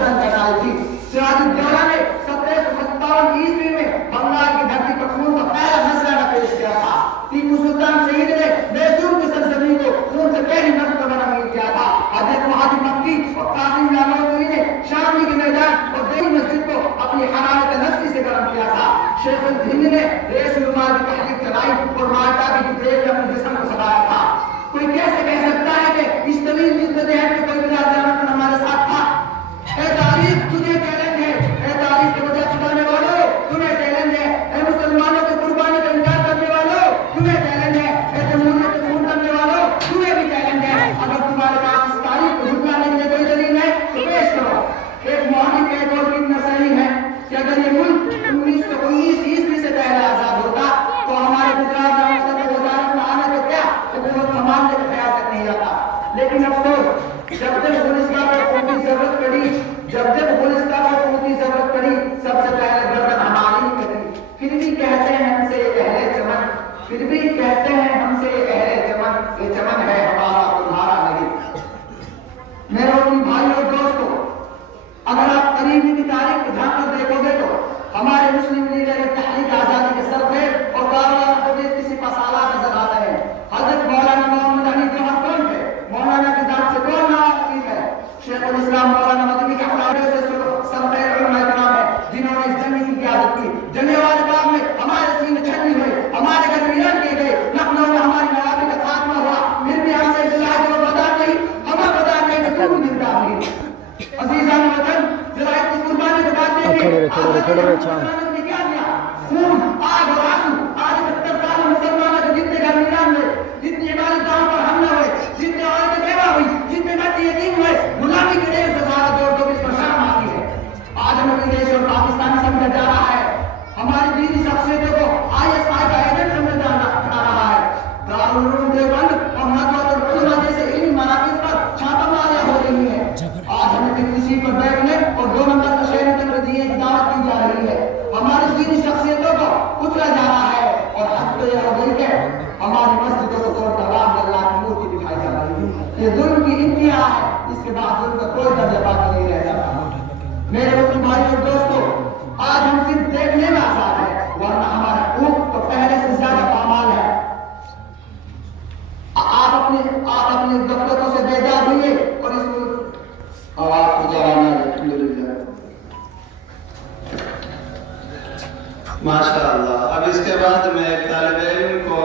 بلند کروائی تھی۔ سراج الدولہ نے 1757 میں بنگال کی دھرتی پر خون کا پہلا نذرانہ پیش کیا تھا۔ ٹیپو سلطان شہید نے میسور کی سرزمین کو خون سے پہلی مرتبہ رنگین کیا تھا۔ حضرت مہدی مکی اور قاسم نانوتوی نے شاملی کے میدان اور دہلی مسجد کو اپنی حرارت نفسی سے گرم کیا تھا۔ شیخ الہند نے ریس المال کی تحریک چلائی اور مارٹا کی دیکھ کے اپنے جسم کو سجایا تھا۔ کوئی کیسے کہہ سکتا ہے کہ اس طویل جدوجہد میں کوئی بلا قیامت پر ہمارے ساتھ تھا؟ اے تاریخ تجھے چیلنج ہے، اے تاریخ کے وجہ چھپانے والوں تمہیں چیلنج ہے، اے مسلمانوں کی قربانی کا انکار کرنے والوں تمہیں چیلنج ہے، اے جمہوریت کے خون کرنے والوں تمہیں بھی چیلنج ہے۔ اگر تمہارے پاس اس تاریخ کو جھٹلانے کے لیے کوئی دلیل ہے تو پیش کرو۔ ایک معاہدے کے طور پر اتنا صحیح ہے کہ اگر یہ ملک 1919 عیسوی سے پہلے آزاد ہوتا تو ہمارے گجرات ریاست کو وزارت میں آنے تو کیا حکومت سنبھالنے کا خیال تک نہیں آتا۔ لیکن افسوس جب تک گلستان کو خون کی ضرورت پڑی سب سے پہلے گردن ہماری کری۔ پھر بھی کہتے ہیں ہم سے یہ اہل چمن، پھر بھی کہتے ہیں ہم سے یہ اہل چمن، یہ چمن ہے ہمارا تمہارا نہیں۔ میرے اپنے بھائی اور دوستو، اگر آپ قریبی کی تاریخ کو جھانک کر دیکھو گے تو ہمارے مسلم لیڈر تحریک آزادی کے سربراہ اور کارکنان حریت کی سپہ سالار نظر آتے ہیں۔ حضرت مولانا محمد علی جوہر کون تھے؟ مولانا کی ذات سے کون ناواقف ہے؟ شیخ الاسلام مولانا مدنی کے حوالے سے سرخیر علماء کرام ہے جنہوں نے اس جنگ کی قیادت کی۔ جنگ والے باغ میں ہمارے سینے چھٹی ہوئے، ہمارے گھر ویران کیے گئے، لکھنؤ میں ہماری نوابی کا خاتمہ ہوا، پھر بھی ہم سے دلائے جو بدار نہیں، ہمیں بدار نہیں تو کیوں ملتا نہیں۔ عزیزان وطن، ذرا اتنی قربانی کے بعد دیکھیں نے کیا دیا؟ خون، آگ اور آنسو۔ آج 71 سال مسلمانوں کے جتنے گھر ویران ہوئے، جتنی عبادت گاہوں پر حملہ ہوئے، جتنے عورتیں بیوہ ہوئی، جتنے بچے یتیم ہوئے، غلامی کے ڈھیر سے زیادہ دور تو اس پر شرم آتی ہے۔ آج ہمیں دیش اور پاکستان سمجھا جا رہا ہے، ہماری دینی شخصیتوں کو ISI کا ایجنٹ سمجھا جا رہا ہے۔ دارالعلوم دیوبند اور ندوۃ العلماء جیسے علمی مراکز پر چھاپہ ماریاں ہو رہی ہیں۔ آج ہمیں کسی پر بیٹھنے اور 2 نمبر کا شہر تنقیدی کی دعوت دی جا رہی ہے۔ ہماری دینی شخصیتوں کو کچلا جا رہا ہے اور حد تو یہ ہو گئی کہ ہماری مسجدوں کو توڑ کر رام اللہ کی مورتی دکھائی جا رہی ہے۔ یہ ظلم کی انتہا ہے، اس کے بعد ظلم کا کوئی درجہ باقی نہیں رہ جاتا۔ میرے مسلم بھائی اور دوستو، آج ہم صرف دیکھنے میں آزاد ہیں ورنہ ہمارا حقوق تو پہلے سے زیادہ پامال ہے۔ آپ اپنے دفتروں سے بیدار ہوئے اور اس آواز کو جلانا ہے۔ ماشاء اللہ۔ اب اس کے بعد میں ایک طالب علم کو